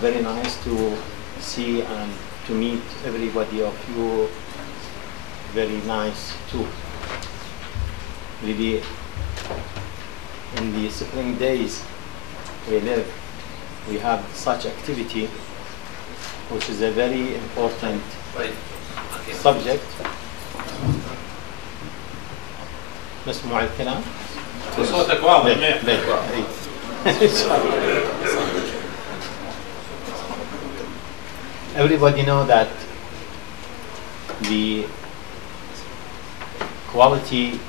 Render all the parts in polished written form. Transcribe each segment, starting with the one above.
very nice to see and to meet everybody of you. Very nice too. Really, in the spring days we live, we have such activity, which is a very important subject. مسموع الكلام؟ صوتك واضح. Everybody know that the quality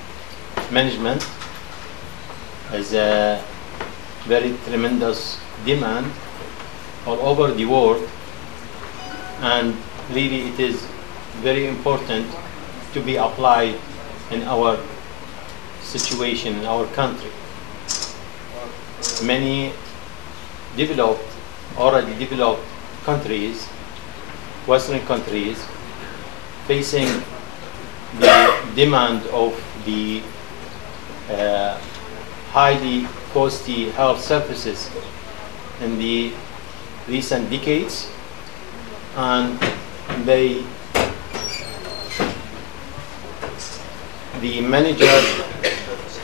management is a very tremendous demand all over the world, and really it is very important to be applied in our situation, in our country. Many already developed countries, Western countries, facing the demand of the highly costly health services in the recent decades, and the manager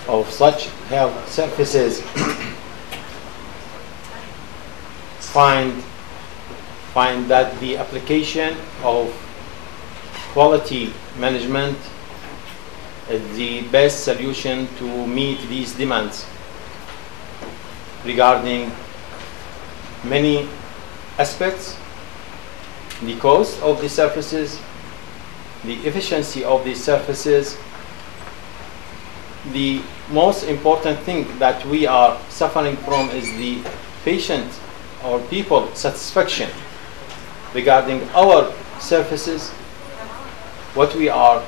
of such health services find that the application of quality management is the best solution to meet these demands regarding many aspects: the cost of the services, the efficiency of the services. The most important thing that we are suffering from is the patient or people satisfaction regarding our services, what we are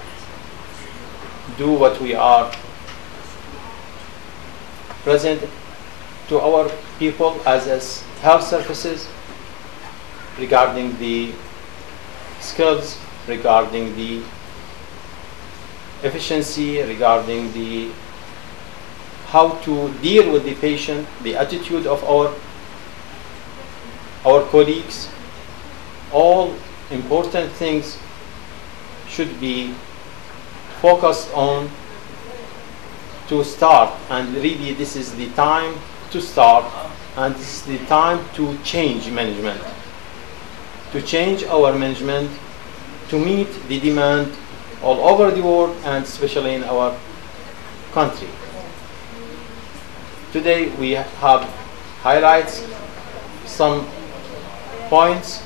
present to our people as health services, regarding the skills, regarding the efficiency, regarding the how to deal with the patient, the attitude of our colleagues. All important things should be focused on to start, and really this is the time to start, and this is the time to change management, to change our management to meet the demand all over the world, and especially in our country. Today we have highlights some points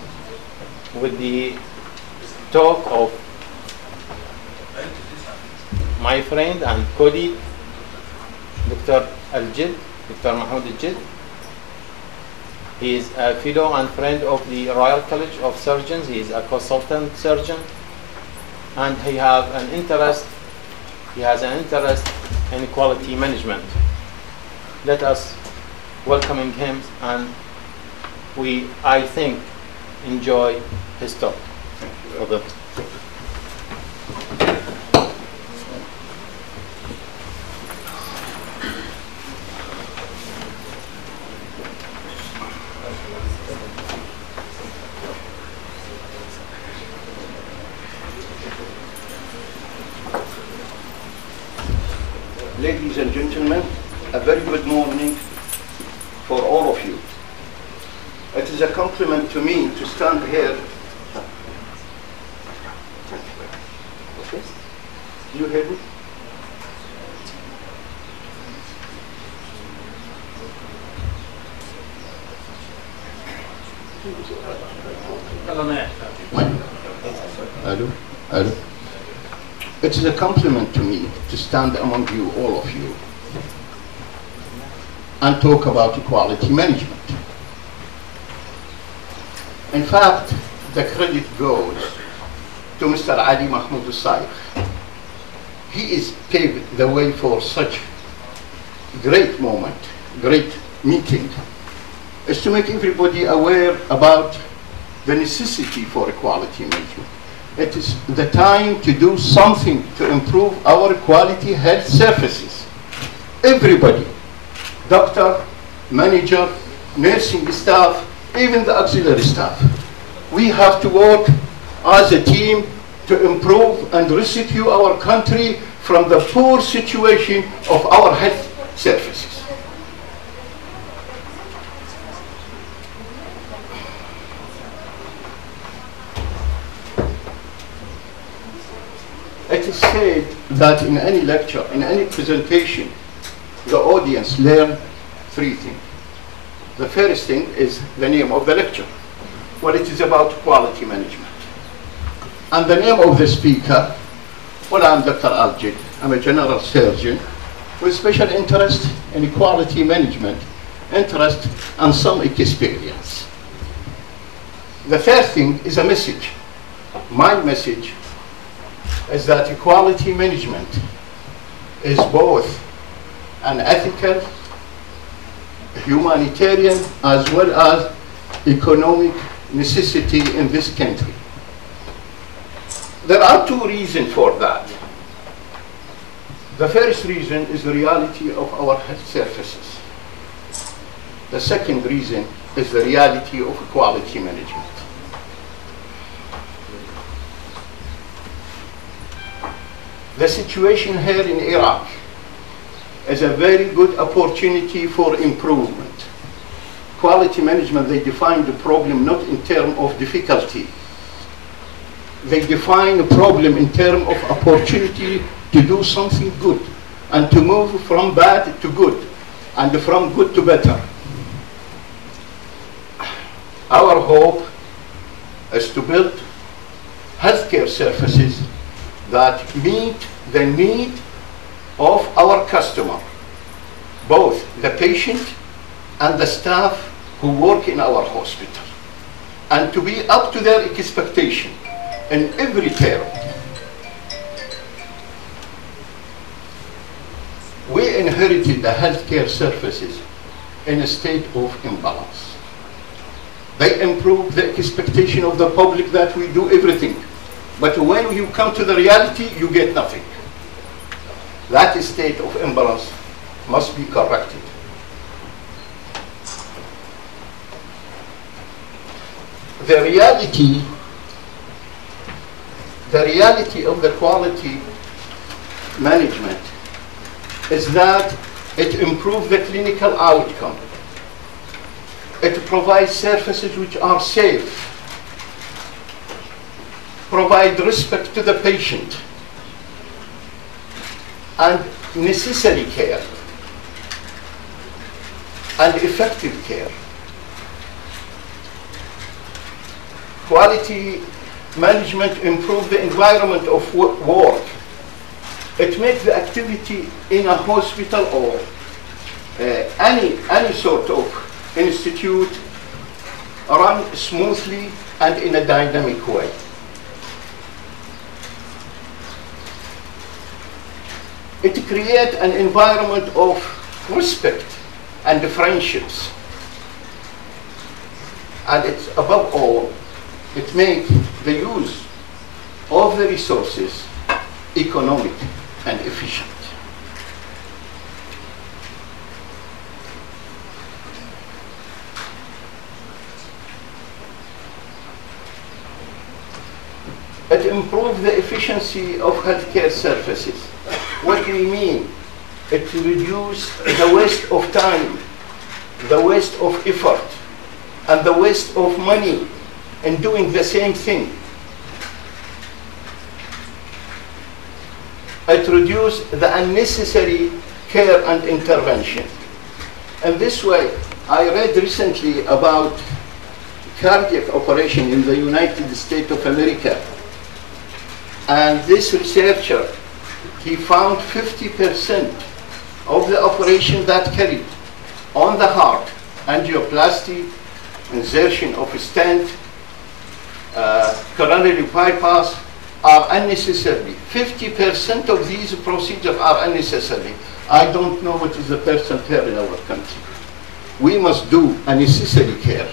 with the talk of my friend and colleague, Dr. Dr. Mahmoud Al-Jid. He is a fellow and friend of the Royal College of Surgeons. He is a consultant surgeon, and he has an interest in quality management. Let us welcome him, and I think, enjoy his talk. Ladies and gentlemen, a very good morning for all of you. It is a compliment to me to stand here. Okay. Do you hear me? Hello? Hello? It is a compliment to me to stand among you, all of you, and talk about quality management. In fact, the credit goes to Mr. Ali Mahmoud Al-Saikh. He is paved the way for such great moment, great meeting, is to make everybody aware about the necessity for quality management. It is the time to do something to improve our quality health services. Everybody, doctor, manager, nursing staff, even the auxiliary staff. We have to work as a team to improve and rescue our country from the poor situation of our health services. It is said that in any lecture, in any presentation, the audience learn three things. The first thing is the name of the lecture. Well, it is about quality management. And the name of the speaker, well, I'm Dr. Al-Jid. I'm a general surgeon with special interest in quality management, interest and some experience. The third thing is a message. My message is that quality management is both an ethical, humanitarian, as well as economic necessity in this country. There are two reasons for that. The first reason is the reality of our health services. The second reason is the reality of quality management. The situation here in Iraq is a very good opportunity for improvement. Quality management, they define the problem not in terms of difficulty. They define a problem in terms of opportunity to do something good and to move from bad to good and from good to better. Our hope is to build healthcare services that meet the need of our customer, both the patient and the staff who work in our hospital, and to be up to their expectation in every term. We inherited the healthcare services in a state of imbalance. They improve the expectation of the public that we do everything. But when you come to the reality, you get nothing. That state of imbalance must be corrected. The reality of the quality management is that it improves the clinical outcome. It provides services which are safe, provide respect to the patient, and necessary care, and effective care. Quality management improves the environment of work. It makes the activity in a hospital or any sort of institute run smoothly and in a dynamic way. It creates an environment of respect and friendships. And it's above all, it makes the use of the resources economic and efficient. It improves the efficiency of healthcare services. What do we mean? It reduces the waste of time, the waste of effort, and the waste of money in doing the same thing. It reduces the unnecessary care and intervention. In this way, I read recently about cardiac operation in the United States of America. And this researcher, he found 50% of the operation that carried on the heart, angioplasty, insertion of a stent, coronary bypass, are unnecessary. 50% of these procedures are unnecessary. I don't know what is the percent here in our country. We must do a necessary care.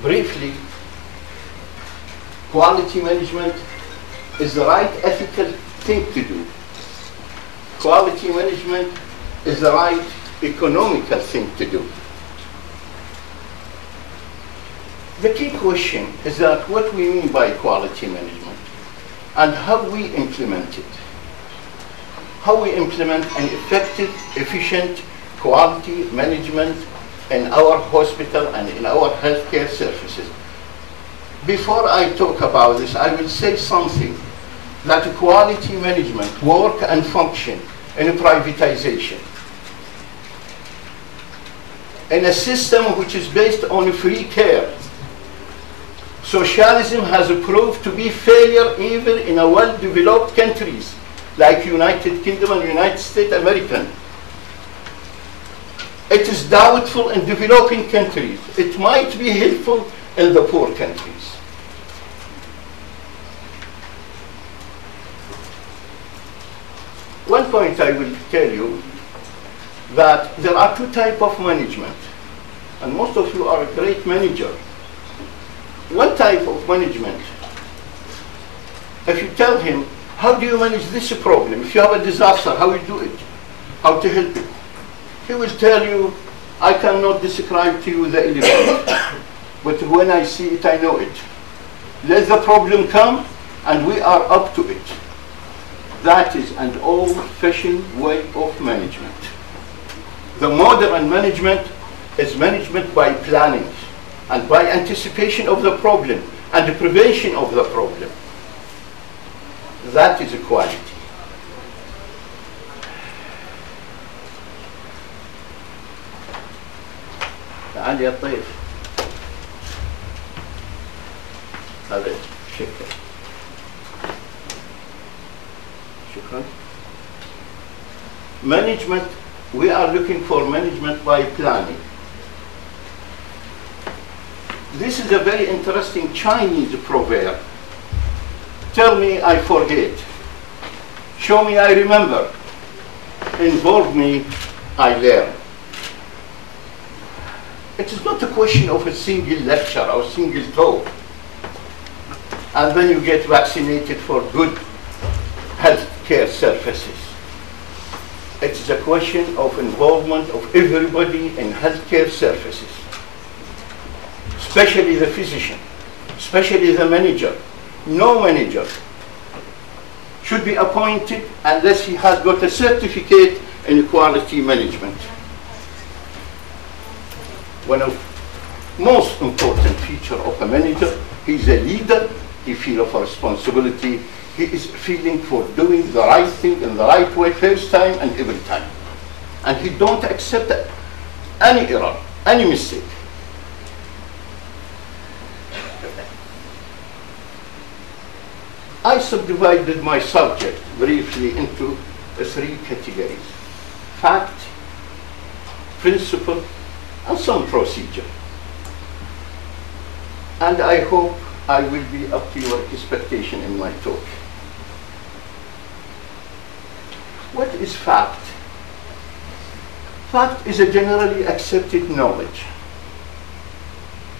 Briefly, quality management is the right ethical thing to do. Quality management is the right economical thing to do. The key question is that what we mean by quality management and how we implement it. How we implement an effective, efficient quality management in our hospital and in our healthcare services. Before I talk about this, I will say something that quality management work and function in privatization. In a system which is based on free care. Socialism has proved to be failure even in a well-developed countries like United Kingdom and United States American. It is doubtful in developing countries. It might be helpful in the poor countries. One point I will tell you that there are two types of management, and most of you are a great manager. One type of management, if you tell him, how do you manage this problem? If you have a disaster, how you do it? How to help it? He will tell you, I cannot describe to you the element, but when I see it, I know it. Let the problem come, and we are up to it. That is an old-fashioned way of management. The modern management is management by planning and by anticipation of the problem and the prevention of the problem. That is equality. تعال يا طيف. هذا شكرا. شكرا. Management, we are looking for management by planning. This is a very interesting Chinese proverb. Tell me, I forget. Show me, I remember. Involve me, I learn. It is not a question of a single lecture or single talk. And then you get vaccinated for good health care services. It is a question of involvement of everybody in healthcare services, especially the physician, especially the manager. No manager should be appointed unless he has got a certificate in quality management. One of the most important features of a manager, he's a leader, he feels of responsibility, he is feeling for doing the right thing in the right way first time and every time. And he don't accept any error, any mistake. I subdivided my subject briefly into three categories: fact, principle, and some procedure. And I hope I will be up to your expectation in my talk. What is fact? Fact is a generally accepted knowledge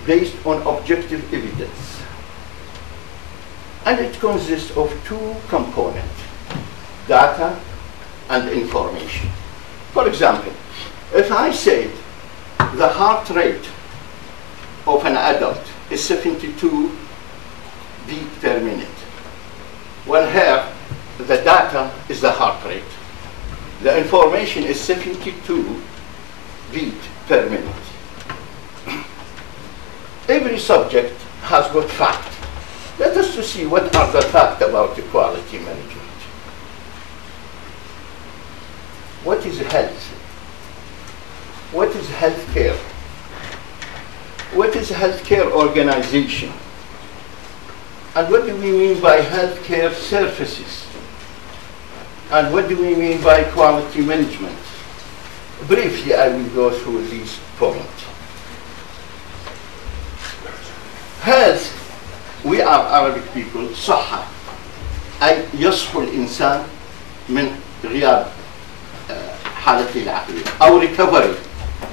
based on objective evidence. And it consists of two components, data and information. For example, if I said the heart rate of an adult is 72 beats per minute, well, here the data is the heart rate. The information is 72 beats per minute. Every subject has got fact. Let us to see what are the facts about the quality management. What is health? What is healthcare? What is healthcare organization? And what do we mean by healthcare services? And what do we mean by quality management? Briefly, I will go through these points. Health, we are Arabic people, صحة أي يصحو الإنسان من غياب حالته العقلية أو recovery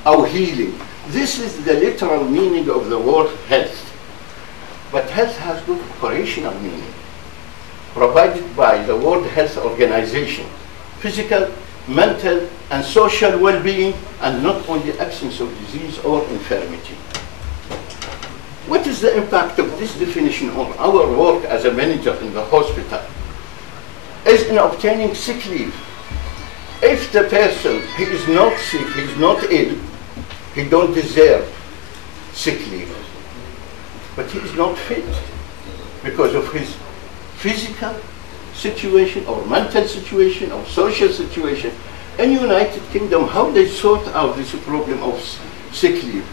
أو healing. This is the literal meaning of the word health. But health has got operational meaning provided by the World Health Organization, physical, mental, and social well-being, and not only absence of disease or infirmity. What is the impact of this definition on our work as a manager in the hospital? Is in obtaining sick leave. If the person, he is not sick, he is not ill, he don't deserve sick leave. But he is not fit because of his physical situation or mental situation or social situation. In United Kingdom, how they sort out this problem of sick leave?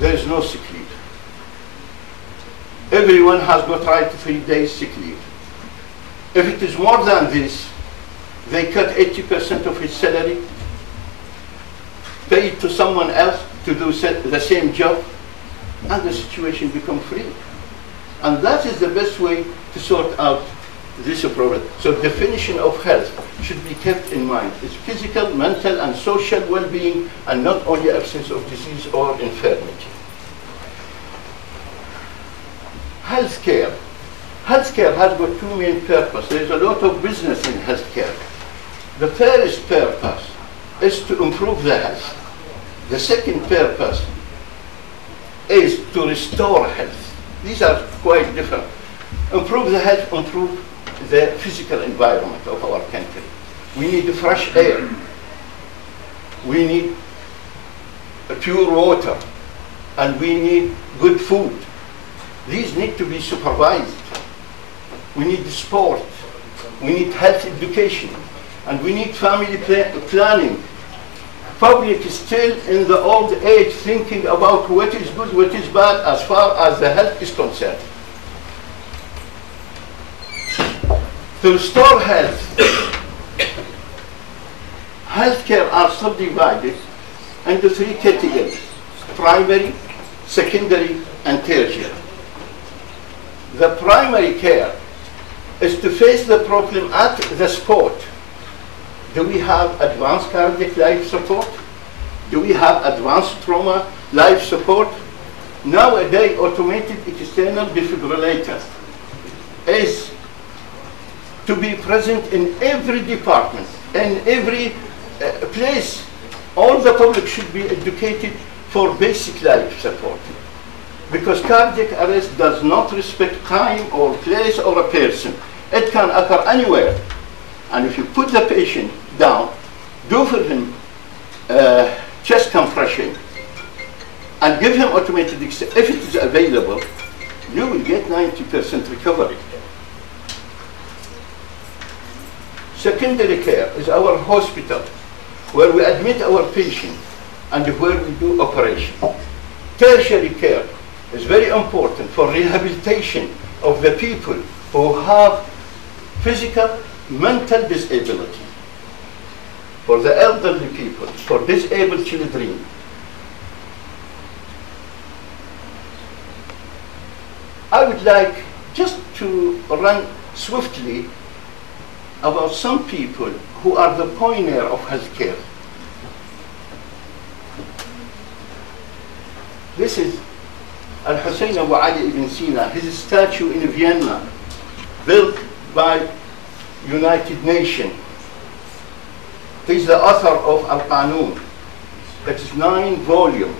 There is no sick leave. Everyone has got right to 3 days sick leave. If it is more than this, they cut 80% of his salary, pay it to someone else to do the same job, and the situation becomes free. And that is the best way to sort out this problem. So definition of health should be kept in mind. It's physical, mental, and social well-being, and not only absence of disease or infirmity. Healthcare. Healthcare has got two main purposes. There's a lot of business in healthcare. The first purpose is to improve the health. The second purpose is to restore health. These are quite different. Improve the health, improve the physical environment of our country. We need fresh air. We need pure water. And we need good food. These need to be supervised. We need sport. We need health education. And we need family planning. Public is still in the old age thinking about what is good, what is bad as far as the health is concerned. To restore health, healthcare are subdivided into three categories: primary, secondary, and tertiary. The primary care is to face the problem at the spot. Do we have advanced cardiac life support? Do we have advanced trauma life support? Nowadays, automated external defibrillator is to be present in every department, in every place. All the public should be educated for basic life support. Because cardiac arrest does not respect time or place or a person. It can occur anywhere. And if you put the patient down, do for him chest compression, and give him automated if it is available, you will get 90% recovery. Secondary care is our hospital, where we admit our patient and where we do operation. Tertiary care is very important for rehabilitation of the people who have physical, mental disability, for the elderly people, for disabled children. I would like just to run swiftly about some people who are the pioneer of healthcare. This is Al-Hussein Abu Ali ibn Sina, his statue in Vienna, built by United Nations. He's the author of Al-Qanun. It is 9 volumes.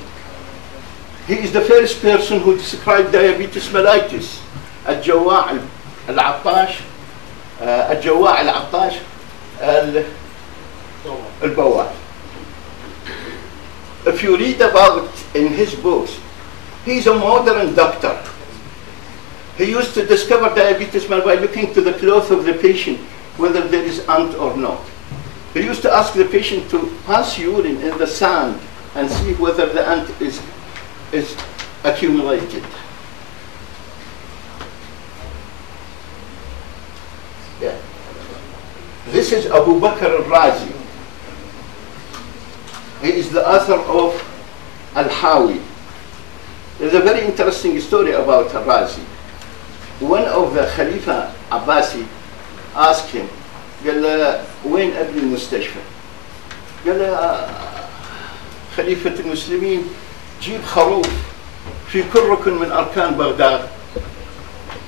He is the first person who described diabetes mellitus. الجواع العطاش الجواع العطاش البواع. If you read about in his books, he's a modern doctor. He used to discover diabetes by looking to the cloth of the patient, whether there is ant or not. He used to ask the patient to pass urine in the sand and see whether the ant is accumulated. Yeah. This is Abu Bakr al-Razi. He is the author of Al-Hawi. There's a very interesting story about al-Razi. One of the Khalifa Abbasi asked him, قال له وين ابن المستشفى؟ قال له خليفة المسلمين جيب خروف في كل ركن من أركان بغداد،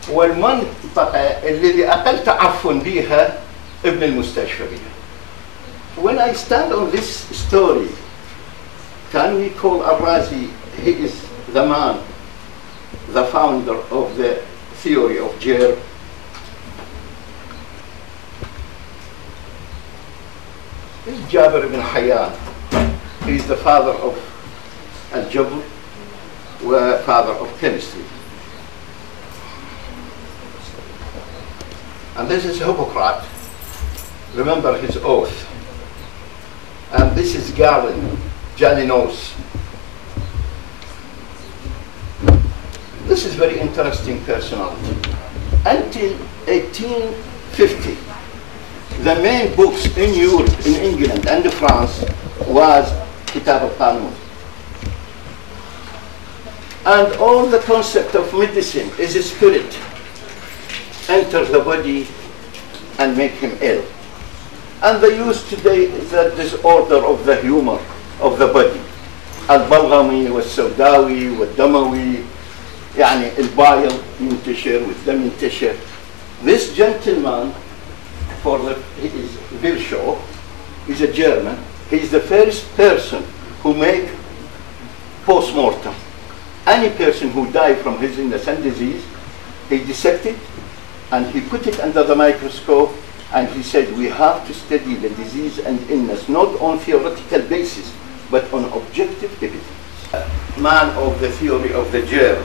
والمنطقة الذي أقل تعفن بها ابن المستشفى بها. when I stand on this story, can we call Al-Razi, he is the man, the founder of the theory of germ? This is Jabir ibn Hayyan. He is the father of al-Jabr, father of chemistry. And this is Hippocrates. Remember his oath. And this is Galinos. This is very interesting personality. Until 1850, the main books in Europe, in England and France was Kitab al-Qanun. And all the concept of medicine is a spirit. Enter the body and make him ill. And they use today the disorder of the humor of the body. البلغمي والسوداوي والدموي يعني البايل ينتشر والدم ينتشر. This gentleman, he is Virchow, he's a German. He's the first person who make post-mortem. Any person who died from his illness and disease, he dissected and he put it under the microscope, and he said we have to study the disease and illness not on theoretical basis but on objective evidence. Man of the theory of the germ.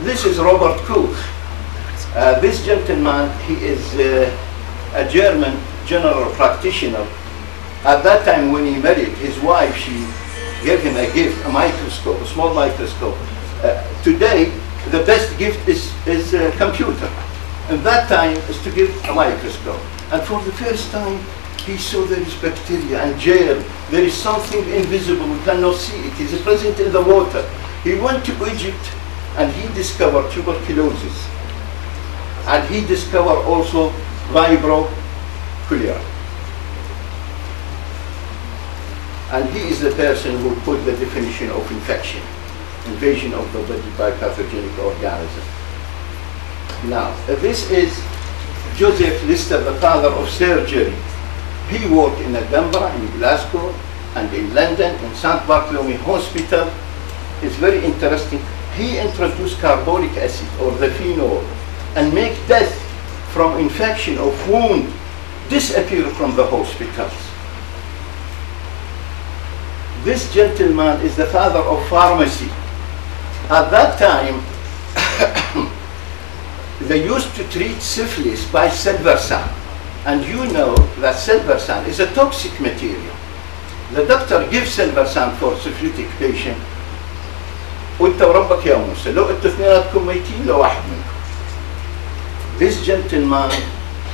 This is Robert Koch. This gentleman, he is a German general practitioner. At that time when he married his wife, she gave him a gift, a microscope, a small microscope. Today, the best gift is a computer. And that time is to give a microscope. And for the first time, he saw there is bacteria and germ. There is something invisible, we cannot see it. It is present in the water. He went to Egypt and he discovered tuberculosis. And he discovered also vibrio cholera. And he is the person who put the definition of infection, invasion of the body by pathogenic organism. Now, this is Joseph Lister, the father of surgery. He worked in Edinburgh, in Glasgow, and in London, in St. Bartholomew Hospital. It's very interesting. He introduced carbonic acid, or the phenol, and make death from infection of wound disappear from the hospitals. This gentleman is the father of pharmacy. At that time, they used to treat syphilis by silversan. And you know that silversan is a toxic material. The doctor gives silversan for syphilitic patient. وانت وربك يا موسى لو انتوا اثنيناتكم ميتين لو واحد منكم. This gentleman,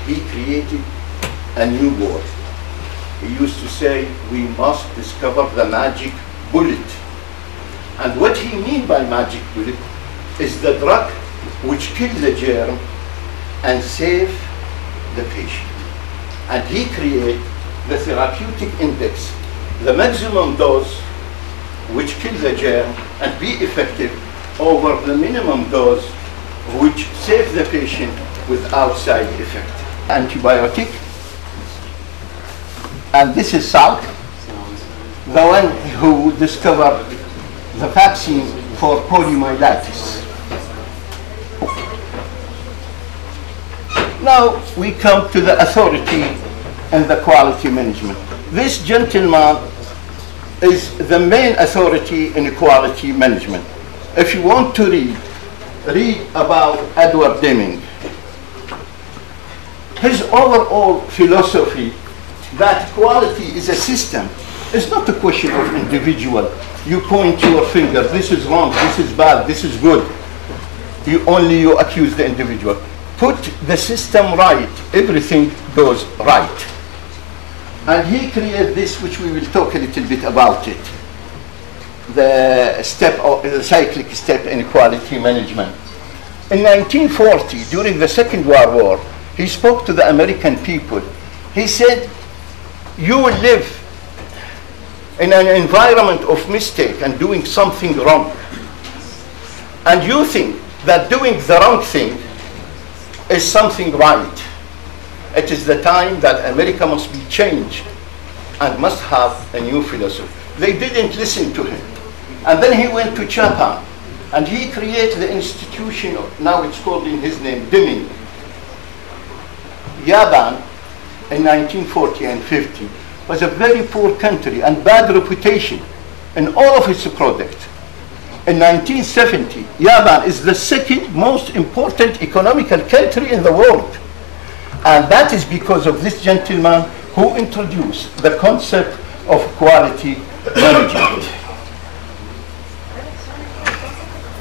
he created a new word. He used to say, we must discover the magic bullet. And what he means by magic bullet is the drug which kills the germ and save the patient. And he created the therapeutic index, the maximum dose which kills the germ and be effective over the minimum dose which saves the patient without side effect. Antibiotic. And this is Salk, the one who discovered the vaccine for poliomyelitis. Now we come to the authority and the quality management. This gentleman is the main authority in quality management. If you want to read about Edward Deming. His overall philosophy that quality is a system. It's not a question of individual. You point your finger, this is wrong, this is bad, this is good. You accuse the individual. Put the system right, everything goes right. And he created this, which we will talk a little bit about it. The cyclic step in quality management. In 1940, during the Second World War, he spoke to the American people. He said, you will live in an environment of mistake and doing something wrong. And you think that doing the wrong thing is something right. It is the time that America must be changed and must have a new philosophy. They didn't listen to him. And then he went to Japan, and he created the institution, now it's called in his name, Deming. Japan, in 1940 and 50, was a very poor country and bad reputation in all of its products. In 1970, Japan is the second most important economical country in the world. And that is because of this gentleman who introduced the concept of quality management.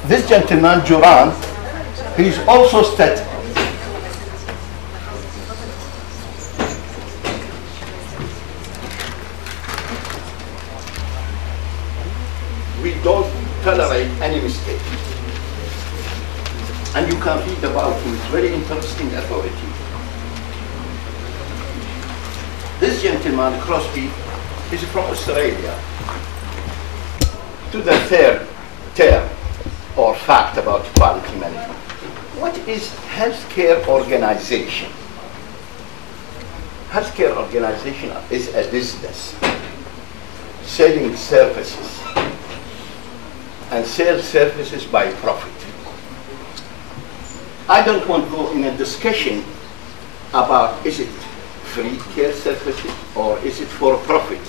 This gentleman, Juran, he is also studied. We don't tolerate any mistake. And you can read about him, it's very interesting authority. This gentleman, Crosby, is from Australia. To the third term or fact about quality management. What is healthcare organization? Healthcare organization is a business selling services and sell services by profit. I don't want to go in a discussion about is it free care services or is it for profit.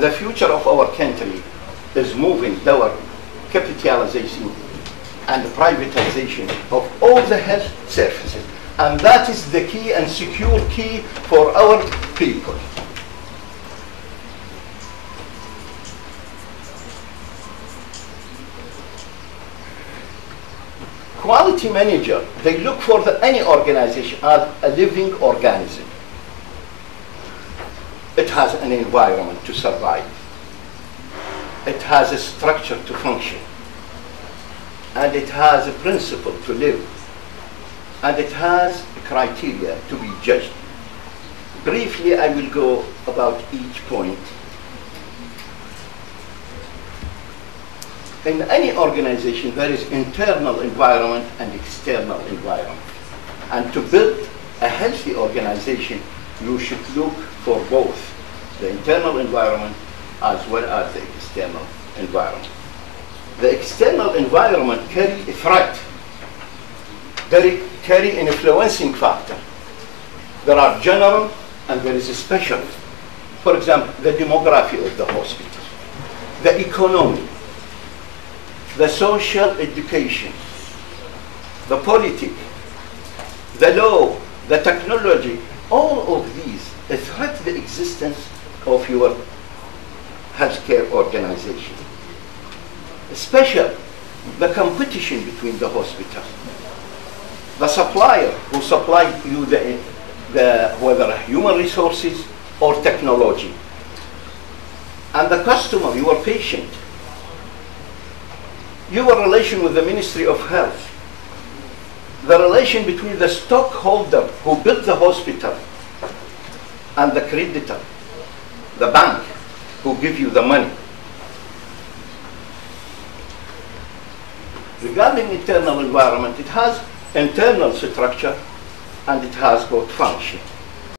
The future of our country is moving toward capitalization and privatization of all the health services. And that is the key and secure key for our people. Quality manager, they look for any organization as a living organism. It has an environment to survive. It has a structure to function. And it has a principle to live. And it has a criteria to be judged. Briefly, I will go about each point. In any organization, there is internal environment and external environment. And to build a healthy organization, you should look for both the internal environment as well as the external environment. The external environment carry a threat. They carry an influencing factor. There are general and there is a special. For example, the demography of the hospital, the economy, the social education, the politics, the law, the technology, all of these threat the existence of your healthcare organization. Especially the competition between the hospitals, the supplier who supply you whether human resources or technology, and the customer, your patient, your relation with the Ministry of Health, the relation between the stockholder who built the hospital and the creditor, the bank who give you the money. Regarding internal environment, it has internal structure and it has both function.